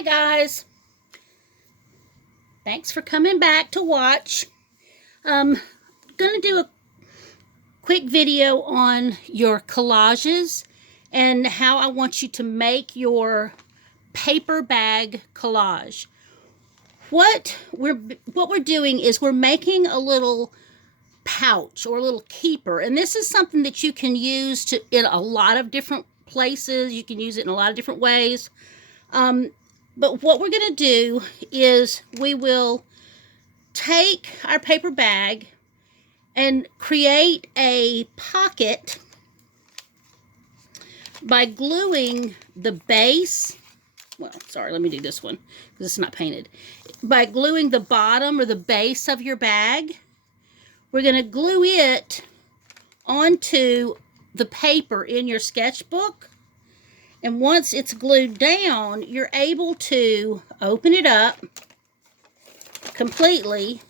Hi guys, thanks for coming back to watch. Gonna do a quick video on your collages and how I want you to make your paper bag collage. What we're doing is we're making a little pouch or a little keeper, and this is something that you can use in a lot of different places. You can use it in a lot of different ways. But what we're going to do is we will take our paper bag and create a pocket by gluing the base. Well, sorry, let me do this one because it's not painted. By gluing the bottom or the base of your bag, we're going to glue it onto the paper in your sketchbook. And once it's glued down, you're able to open it up completely,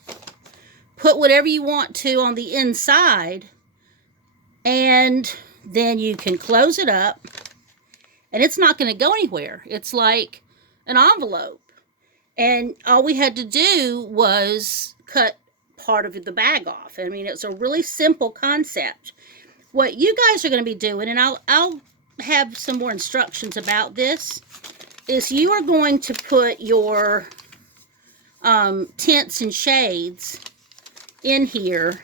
put whatever you want to on the inside, and then you can close it up, and it's not going to go anywhere. It's like an envelope. And all we had to do was cut part of the bag off. I mean, it's a really simple concept. What you guys are going to be doing, and I'll have some more instructions about this, is you are going to put your tints and shades in here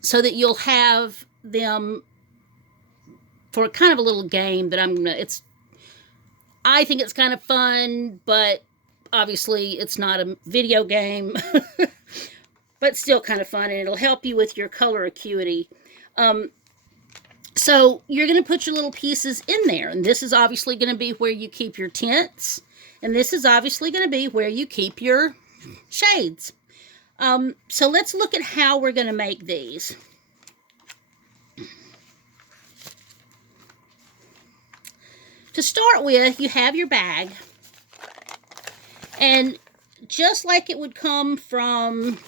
so that you'll have them for kind of a little game that I think it's kind of fun, but obviously it's not a video game, but still kind of fun, and it'll help you with your color acuity. So you're going to put your little pieces in there, and this is obviously going to be where you keep your tints, and this is obviously going to be where you keep your shades. So let's look at how we're going to make these. To start with, you have your bag, and just like it would come from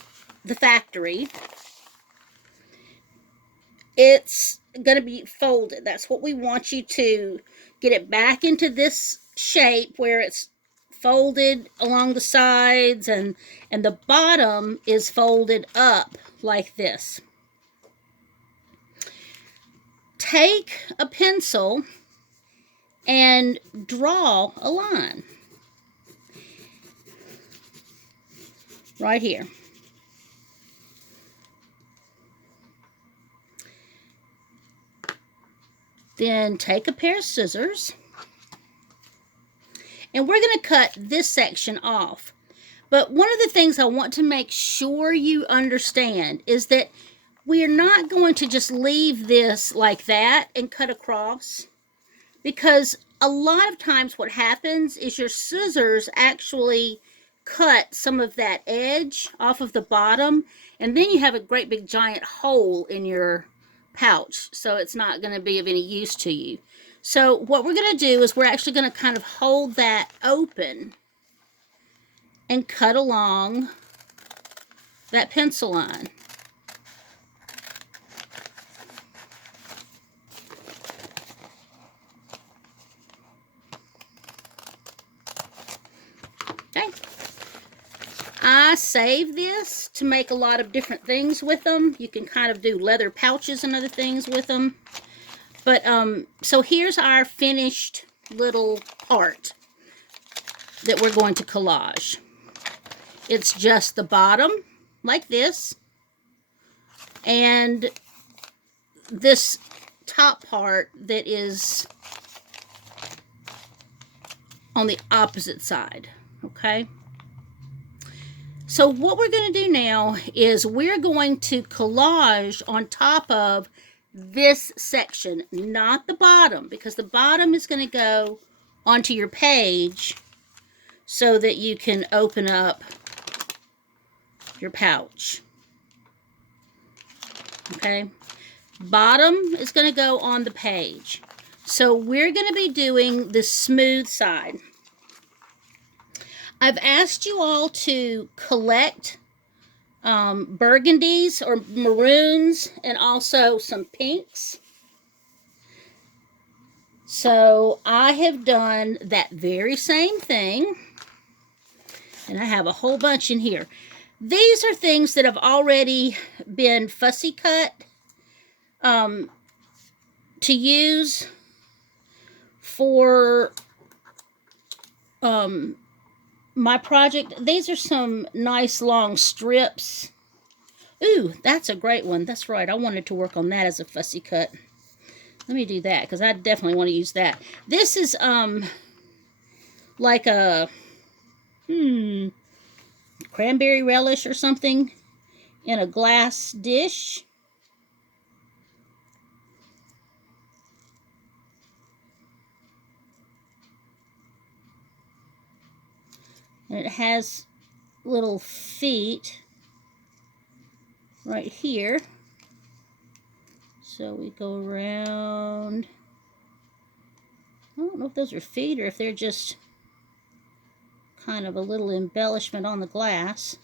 the factory, it's going to be folded. That's what we want you to get it back into this shape where it's folded along the sides, and the bottom is folded up like this. Take a pencil and draw a line right here. Then take a pair of scissors, and we're going to cut this section off. But one of the things I want to make sure you understand is that we are not going to just leave this like that and cut across, because a lot of times what happens is your scissors actually cut some of that edge off of the bottom, and then you have a great big giant hole in your pouch, so it's not going to be of any use to you. So what we're going to do is we're actually going to kind of hold that open and cut along that pencil line. Okay. I save this to make a lot of different things with them. You can kind of do leather pouches and other things with them. But, so here's our finished little part that we're going to collage. It's just the bottom, like this, and this top part that is on the opposite side, okay? So what we're going to do now is we're going to collage on top of this section, not the bottom, because the bottom is going to go onto your page so that you can open up your pouch. Okay? Bottom is going to go on the page. So we're going to be doing the smooth side. I've asked you all to collect burgundies or maroons and also some pinks. So I have done that very same thing, and I have a whole bunch in here. These are things that have already been fussy cut to use for my project. These are some nice long strips. Ooh, that's a great one. That's right. I wanted to work on that as a fussy cut. Let me do that because I definitely want to use that. This is like a cranberry relish or something in a glass dish. And it has little feet right here. So we go around. I don't know if those are feet or if they're just kind of a little embellishment on the glass.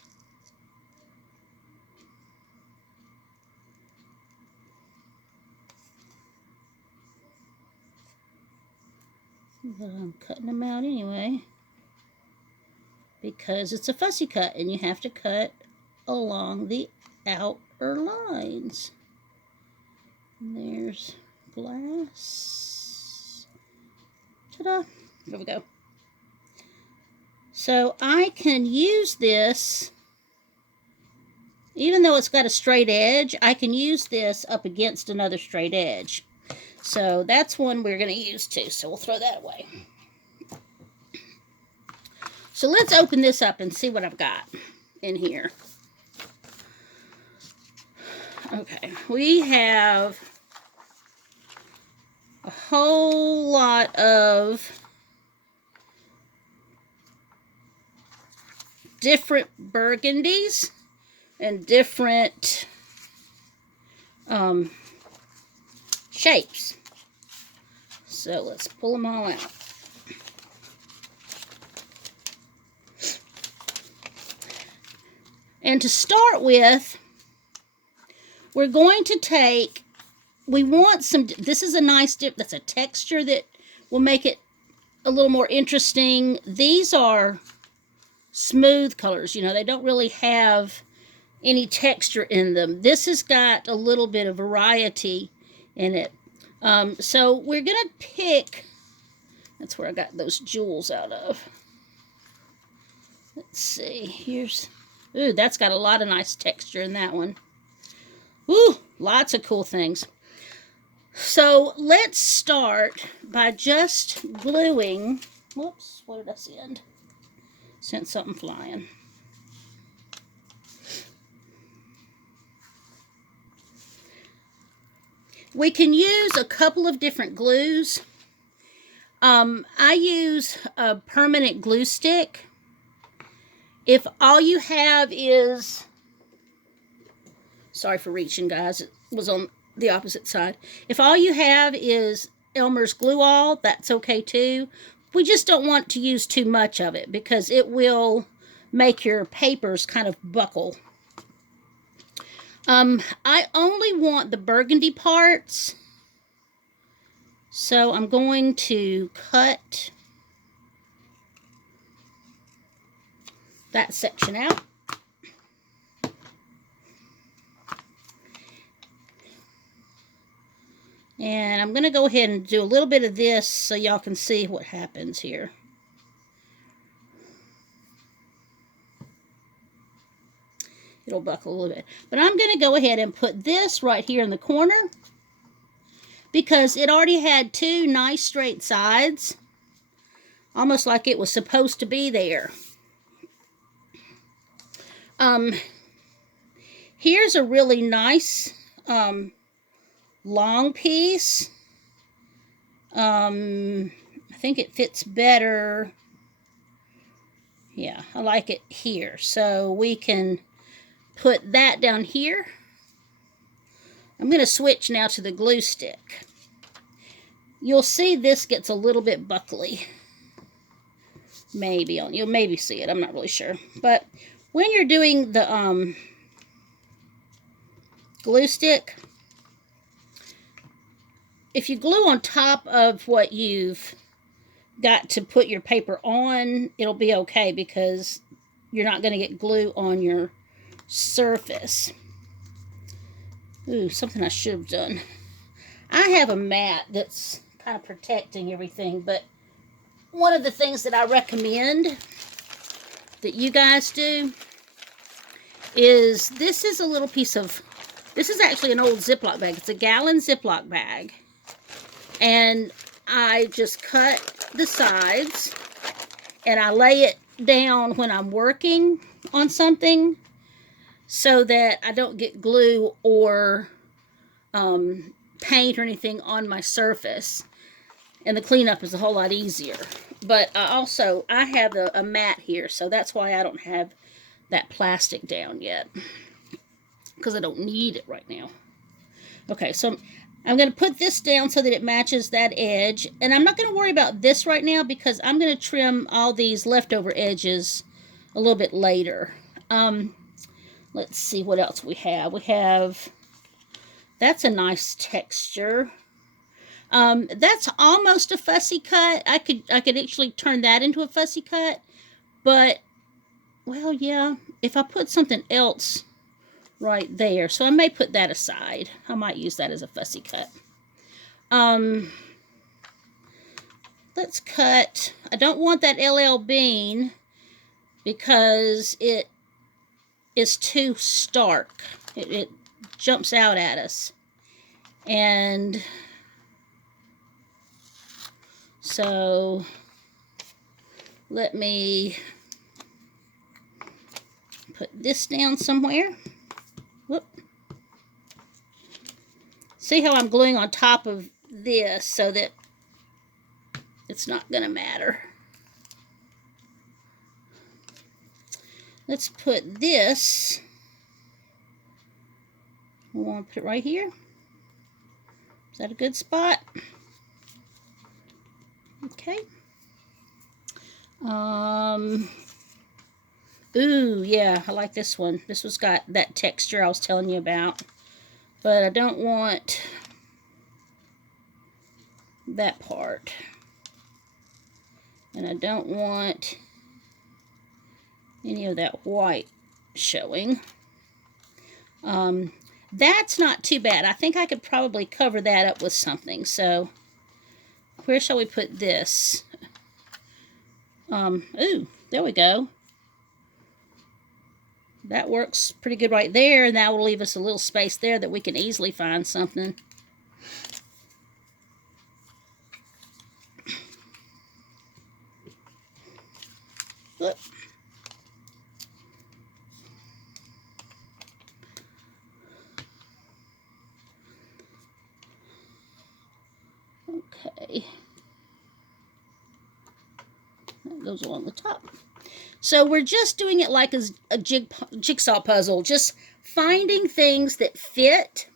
But I'm cutting them out anyway, because it's a fussy cut and you have to cut along the outer lines. And there's glass. Ta-da! There we go. So I can use this, even though it's got a straight edge, I can use this up against another straight edge. So that's one we're going to use too, so we'll throw that away. So let's open this up and see what I've got in here. Okay, we have a whole lot of different burgundies and different shapes. So let's pull them all out. And to start with, we're going to take, we want some, this is a nice dip, that's a texture that will make it a little more interesting. These are smooth colors, you know, they don't really have any texture in them. This has got a little bit of variety in it. So we're going to pick, that's where I got those jewels out of. Let's see, here's, ooh, that's got a lot of nice texture in that one. Ooh, lots of cool things. So let's start by just gluing, whoops, what did I send? Sent something flying. We can use a couple of different glues. I use a permanent glue stick. If all you have is, sorry for reaching, guys, it was on the opposite side. If all you have is Elmer's Glue All, that's okay too. We just don't want to use too much of it because it will make your papers kind of buckle. I only want the burgundy parts, so I'm going to cut that section out. And I'm going to go ahead and do a little bit of this so y'all can see what happens here. It'll buckle a little bit. But I'm going to go ahead and put this right here in the corner because it already had two nice straight sides, almost like it was supposed to be there. Here's a really nice long piece. I think it fits better. Yeah, I like it here. So we can put that down here. I'm going to switch now to the glue stick. You'll see this gets a little bit buckly. Maybe you'll maybe see it. I'm not really sure. But when you're doing the glue stick, if you glue on top of what you've got to put your paper on, it'll be okay because you're not going to get glue on your surface. Ooh, something I should have done. I have a mat that's kind of protecting everything, but one of the things that I recommend that you guys do is this is a little piece of, this is actually an old Ziploc bag. It's a gallon Ziploc bag. And I just cut the sides and I lay it down when I'm working on something so that I don't get glue or paint or anything on my surface. And the cleanup is a whole lot easier. But I have a mat here, so that's why I don't have that plastic down yet, because I don't need it right now. Okay, so I'm going to put this down so that it matches that edge. And I'm not going to worry about this right now because I'm going to trim all these leftover edges a little bit later. Let's see what else we have. That's a nice texture. That's almost a fussy cut. I could actually turn that into a fussy cut. But, well, yeah, if I put something else right there. So I may put that aside. I might use that as a fussy cut. Let's cut. I don't want that LL Bean because it is too stark. It jumps out at us. And so let me put this down somewhere. Whoop. See how I'm gluing on top of this so that it's not going to matter. Let's put this, we want to put it right here. Is that a good spot? Okay. Ooh, yeah, I like this one. This one's got that texture I was telling you about. But I don't want that part. And I don't want any of that white showing. That's not too bad. I think I could probably cover that up with something. So, where shall we put this? Ooh, there we go. That works pretty good right there, and that will leave us a little space there that we can easily find something. Look. Okay. That goes along the top. So we're just doing it like a jigsaw puzzle, just finding things that fit.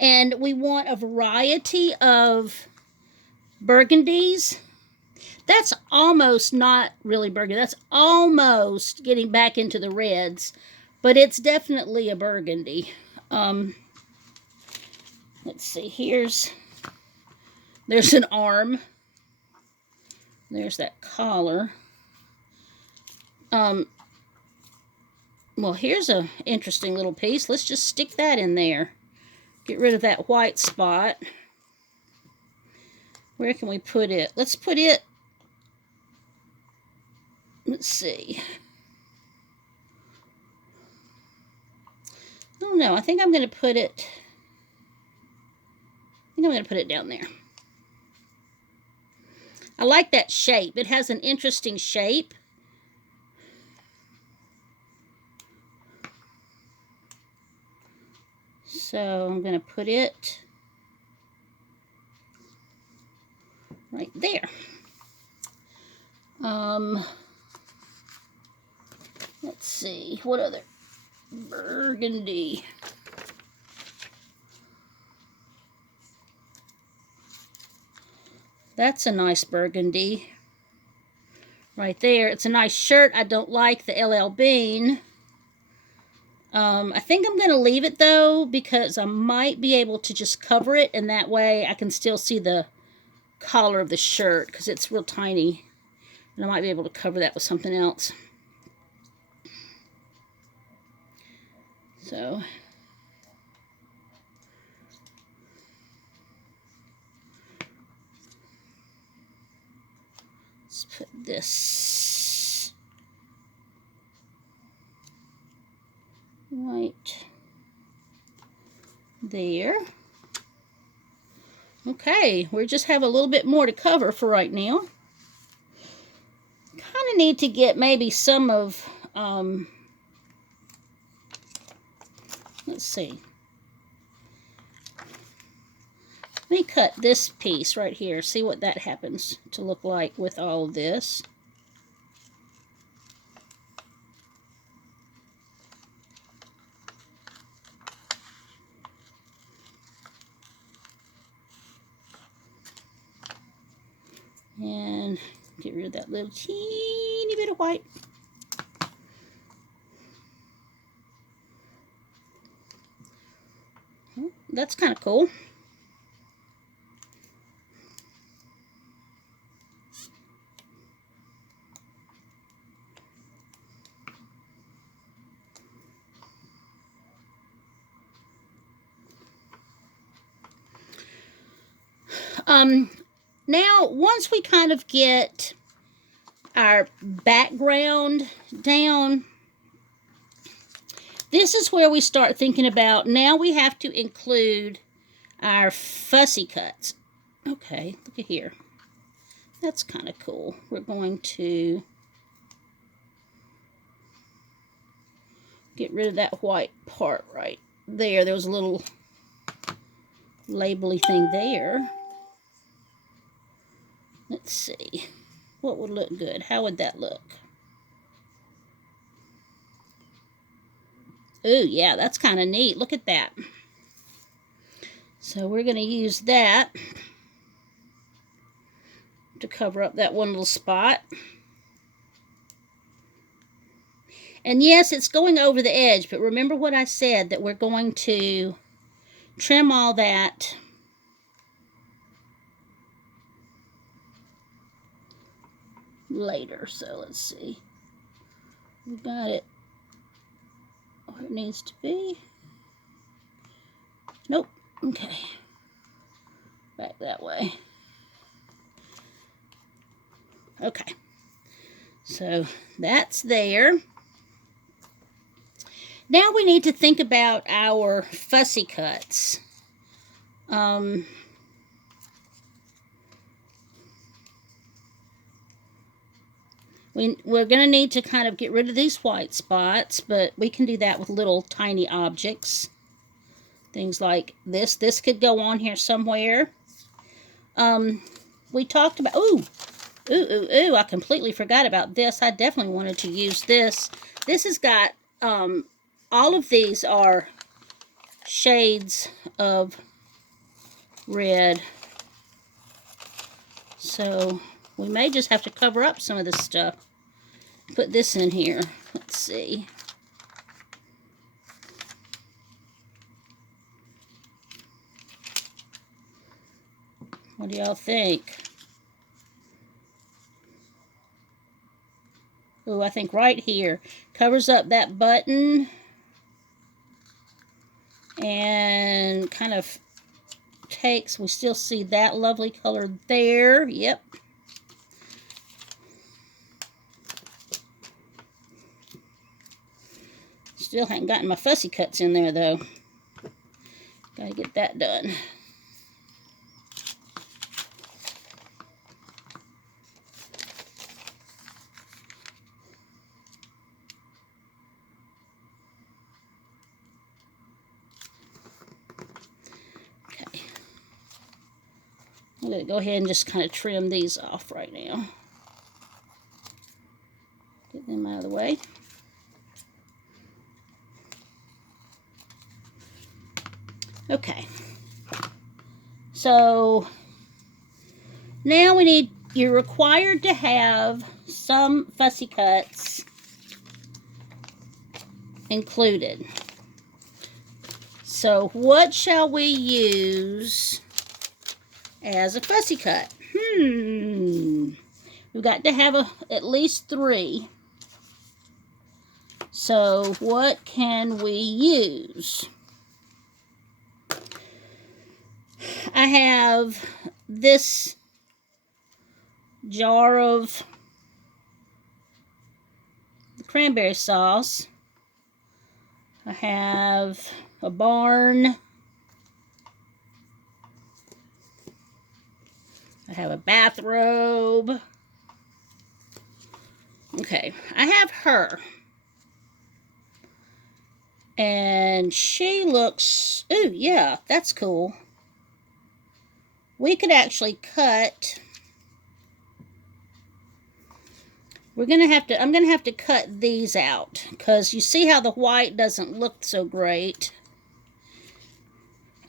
And we want a variety of burgundies. That's almost not really burgundy. That's almost getting back into the reds, but it's definitely a burgundy. Let's see, there's an arm. There's that collar. Well, here's an interesting little piece. Let's just stick that in there. Get rid of that white spot. Where can we put it? Let's put it, let's see. Oh no, I think I'm going to put it, down there. I like that shape. It has an interesting shape. So I'm going to put it right there. Let's see, what other burgundy? That's a nice burgundy right there. It's a nice shirt. I don't like the LL Bean. I think I'm going to leave it though, because I might be able to just cover it, and that way I can still see the collar of the shirt, because it's real tiny, and I might be able to cover that with something else. So let's put this right there. Okay, we just have a little bit more to cover for right now. Kind of need to get maybe some of, let's see. Let me cut this piece right here, see what that happens to look like with all of this. And get rid of that little teeny bit of white. That's kind of cool. Now, once we kind of get our background down, this is where we start thinking about, now we have to include our fussy cuts. Okay, look at here. That's kind of cool. We're going to get rid of that white part right there. There was a little labely thing there. Let's see. What would look good? How would that look? Ooh, yeah, that's kind of neat. Look at that. So we're going to use that to cover up that one little spot. And yes, it's going over the edge, but remember what I said, that we're going to trim all that later. So let's see. We got it where it needs to be. Nope. Okay. Back that way. Okay. So that's there. Now we need to think about our fussy cuts. We're going to need to kind of get rid of these white spots, but we can do that with little tiny objects. Things like this. This could go on here somewhere. We talked about, ooh, I completely forgot about this. I definitely wanted to use this. This has got, all of these are shades of red. So we may just have to cover up some of this stuff. Put this in here. Let's see. What do y'all think? Oh, I think right here covers up that button and kind of takes, we still see that lovely color there. Yep. Still haven't gotten my fussy cuts in there though. Gotta get that done. Okay. I'm gonna go ahead and just kind of trim these off right now. Get them out of the way. Okay, so now you're required to have some fussy cuts included. so what shall we use as a fussy cut? We've got to have at least 3. So what can we use? I have this jar of cranberry sauce. I have a barn. I have a bathrobe. Okay, I have her. And she looks, ooh, yeah, that's cool. We could actually cut. I'm gonna have to cut these out because you see how the white doesn't look so great.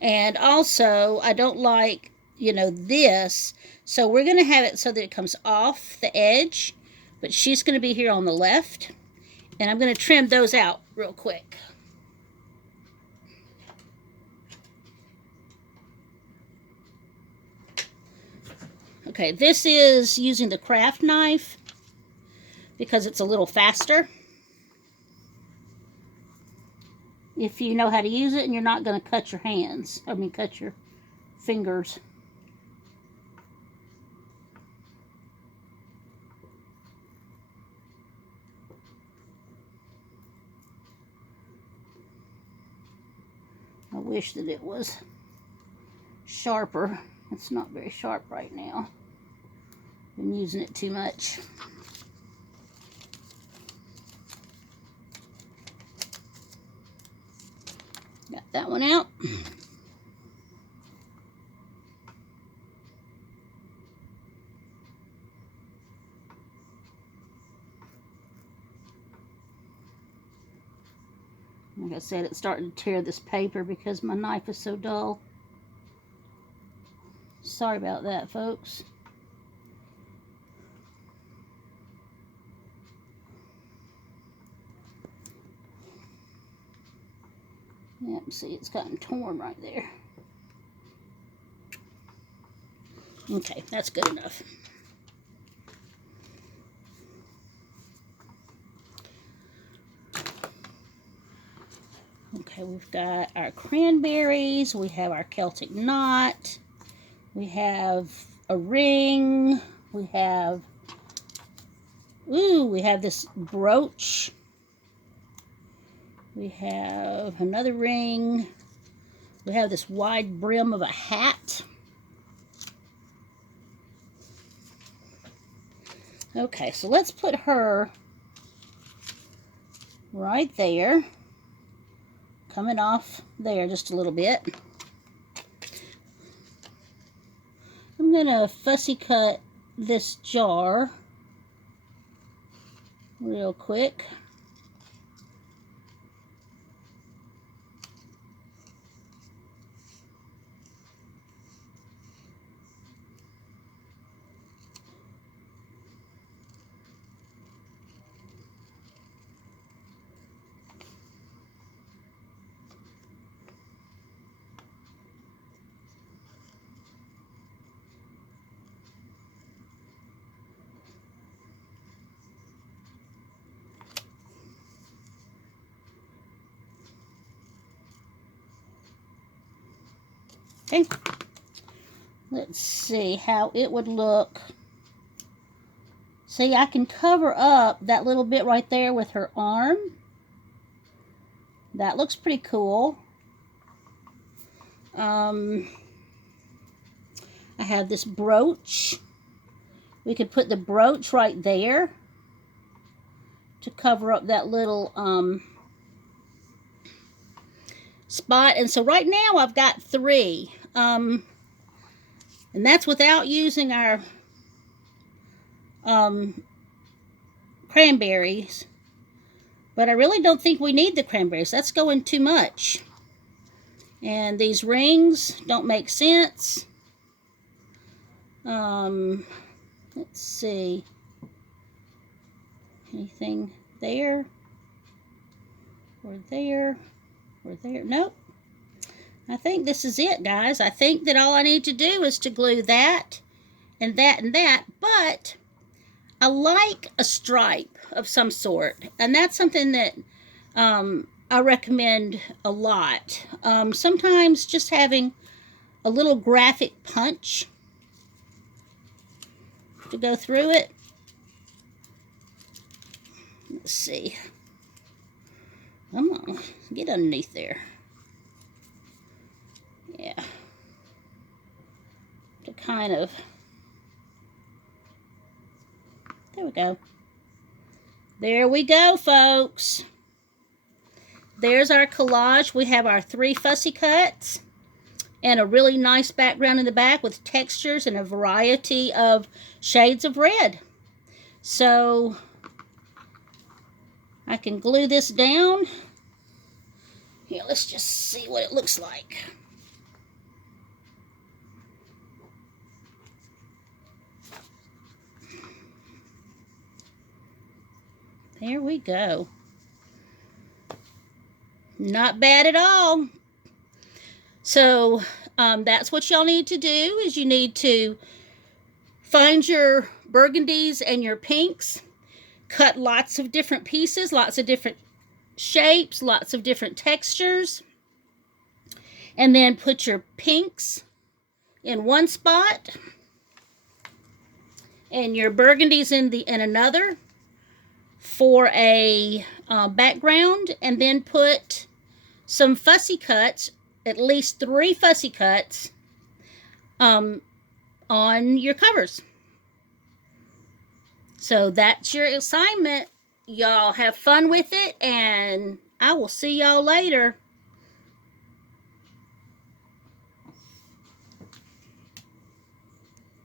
And also, I don't like, this. So we're gonna have it so that it comes off the edge, but she's gonna be here on the left. And I'm gonna trim those out real quick. Okay, this is using the craft knife because it's a little faster. If you know how to use it and you're not going to cut your hands. Cut your fingers. I wish that it was sharper. It's not very sharp right now. Been using it too much. Got that one out. Like I said, it's starting to tear this paper because my knife is so dull. Sorry about that, folks. Yep, see, it's gotten torn right there. Okay, that's good enough. Okay, we've got our cranberries, we have our Celtic knot, we have a ring, we have this brooch, we have another ring, we have this wide brim of a hat. Okay, so let's put her right there. Coming off there just a little bit. I'm going to fussy cut this jar real quick. Okay, let's see how it would look. See, I can cover up that little bit right there with her arm. That looks pretty cool. I have this brooch. We could put the brooch right there to cover up that little spot. And so right now I've got 3. And that's without using our cranberries. But I really don't think we need the cranberries. That's going too much. And these rings don't make sense. Let's see. Anything there? Or there? Or there? Nope. I think this is it, guys. I think that all I need to do is to glue that and that and that, but I like a stripe of some sort, and that's something that I recommend a lot. Sometimes just having a little graphic punch to go through it. Let's see. Come on, get underneath there. Yeah. To kind of, there we go. There we go, folks. There's our collage. We have our 3 fussy cuts and a really nice background in the back with textures and a variety of shades of red. So I can glue this down. Here, let's just see what it looks like. There we go. Not bad at all. So that's what y'all need to do, is you need to find your burgundies and your pinks, cut lots of different pieces, lots of different shapes, lots of different textures, and then put your pinks in one spot and your burgundies in another for a background, and then put some fussy cuts, at least 3 fussy cuts, on your covers. So that's your assignment. Y'all have fun with it, and I will see y'all later.